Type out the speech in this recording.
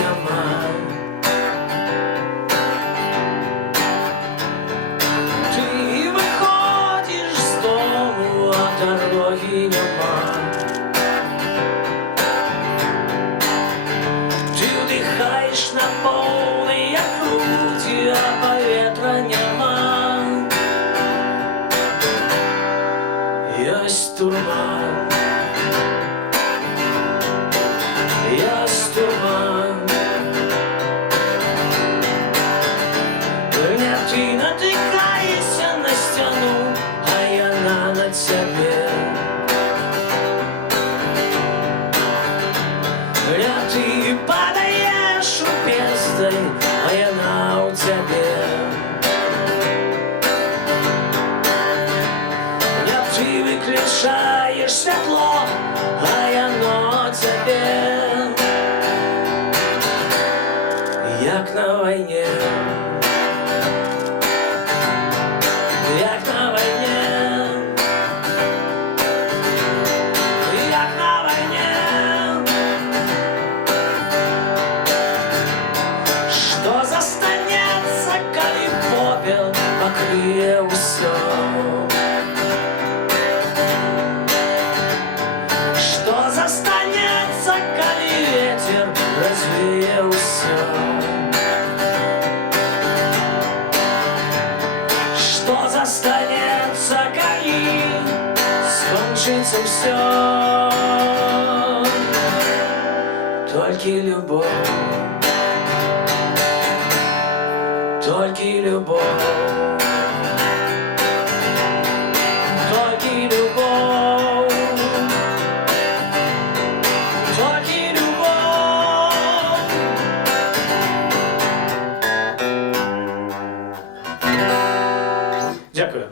нема. Ти виходиш з дому, а дороги нема. Ти вдихаєш на повні груді, а повітря нема. Єсть туман, єсть туман. Ти натикаєшся на стіну, а я на тебе. Ты падаешь у бездны, а я на тебе. Ты выключаешь светло, а я на тебе. Як на войне, як на войне, як на войне. Что застанется, коли попел покрые усё? Что застанется, коли ветер развеє усё? Что застанется, коли скончится всё? Только любовь, только любовь, только любовь, только любовь. Дякую.